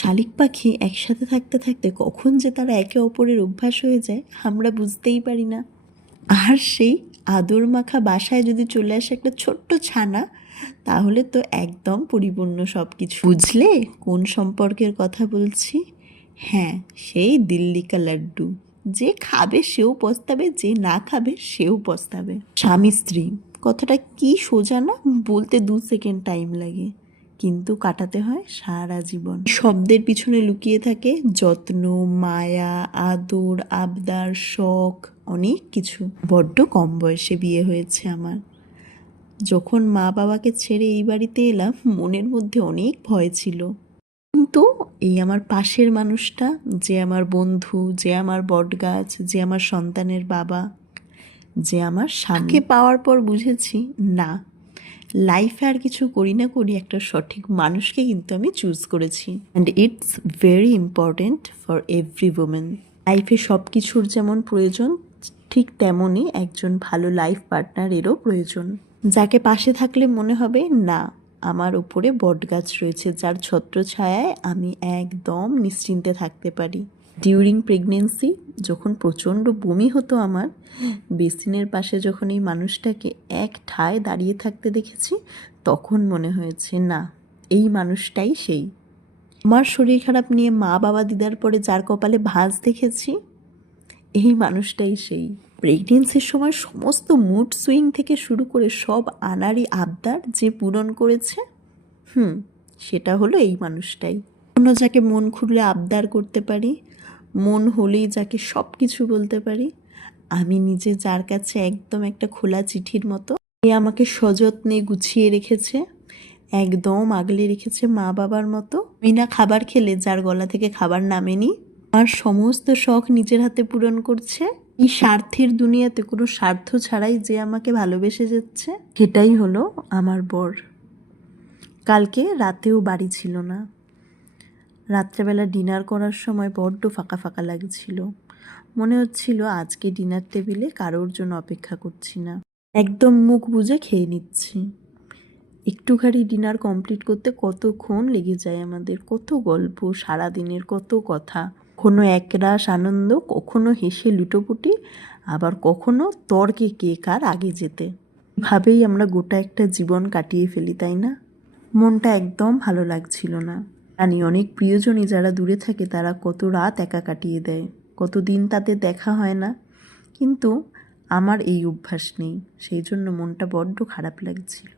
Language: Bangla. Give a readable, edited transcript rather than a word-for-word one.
শালিক পাখি একসাথে থাকতে থাকতে কখন যে তারা একে অপরের অভ্যাস হয়ে যায় আমরা বুঝতেই পারি না। আর সেই আদর মাখা বাসায় যদি চলে আসে একটা ছোট্ট ছানা, তাহলে তো একদম পরিপূর্ণ সব কিছু। বুঝলে কোন সম্পর্কের কথা বলছি? হ্যাঁ, সেই দিল্লি কা লাড্ডু। যে খাবে সেও পস্তাবে, যে না খাবে সেও পস্তাবে। স্বামী স্ত্রী কথাটা কি সোজা না, বলতে 2 সেকেন্ড টাইম লাগে, কিন্তু কাটাতে হয় সারা জীবন। শব্দের পিছনে লুকিয়ে থাকে যত্ন, মায়া, আদর, আবদার, শখ, অনেক কিছু। বড্ড কম বয়সে বিয়ে হয়েছে আমার। যখন মা বাবাকে ছেড়ে এই বাড়িতে এলাম মনের মধ্যে অনেক ভয় ছিল, কিন্তু এই আমার পাশের মানুষটা, যে আমার বন্ধু, যে আমার বটগাছ, যে আমার সন্তানের বাবা, যে আমার স্বামীকে পাওয়ার পর বুঝেছি না, লাইফে আর কিছু করি না করি একটা সঠিক মানুষকে কিন্তু আমি চুজ করেছি। And it's very important for every women. লাইফে সব কিছুর যেমন প্রয়োজন, ঠিক তেমনই একজন ভালো লাইফ পার্টনারেরও প্রয়োজন, যাকে পাশে থাকলে মনে হবে না আমার উপরে বটগাছ রয়েছে, যার ছত্রছায়ায় আমি একদম নিশ্চিন্তে থাকতে পারি। ডিউরিং প্রেগনেন্সি যখন প্রচণ্ড বমি হতো আমার, বেসিনের পাশে যখন এই মানুষটাকে এক ঠায় দাঁড়িয়ে থাকতে দেখেছি, তখন মনে হয়েছে না, এই মানুষটাই সেই। আমার শরীর খারাপ নিয়ে মা বাবা দিদার পরে যার কপালে ভাঁজ দেখেছি, এই মানুষটাই সেই। প্রেগনেন্সির সময় সমস্ত মুড সুইং থেকে শুরু করে সব আনাড়ি আবদার যে পূরণ করেছে, সেটা হলো এই মানুষটাই। অন্য যাকে মন খুলে আবদার করতে পারি, মন হলেই যাকে সব কিছু বলতে পারি, আমি নিজে যার কাছে একদম একটা খোলা চিঠির মতো। এ আমাকে সযত্নে গুছিয়ে রেখেছে, একদম আগলে রেখেছে মা বাবার মতো। বিনা খাবার খেলে যার গলা থেকে খাবার নামেনি, আর সমস্ত শখ নিজের হাতে পূরণ করছে। এই স্বার্থের দুনিয়াতে কোনো স্বার্থ ছাড়াই যে আমাকে ভালোবেসে যাচ্ছে, সেটাই হলো আমার বর। কালকে রাতেও বাড়ি ছিল না। রাত্রেবেলা ডিনার করার সময় বড্ড ফাঁকা ফাঁকা লাগছিল। মনে হচ্ছিল আজকে ডিনার টেবিলে কারোর জন্য অপেক্ষা করছি না, একদম মুখ বুজে খেয়ে নিচ্ছি। একটুখানি ডিনার কমপ্লিট করতে কতক্ষণ লেগে যায় আমাদের, কত গল্প, সারাদিনের কত কথা, কখনো একরাশ আনন্দ, কখনো হেসে লুটোপুটি, আবার কখনো তর্কে কে কার আগে যেতে। এভাবেই আমরা গোটা একটা জীবন কাটিয়ে ফেলি, তাই না? মনটা একদম ভালো লাগছিল না। জানি অনেক প্রিয়জনই যারা দূরে থাকে তারা কত রাত একা কাটিয়ে দেয়, কতদিন তাদের দেখা হয় না, কিন্তু আমার এই অভ্যাস নেই, সেই জন্য মনটা বড্ড খারাপ লাগছিল।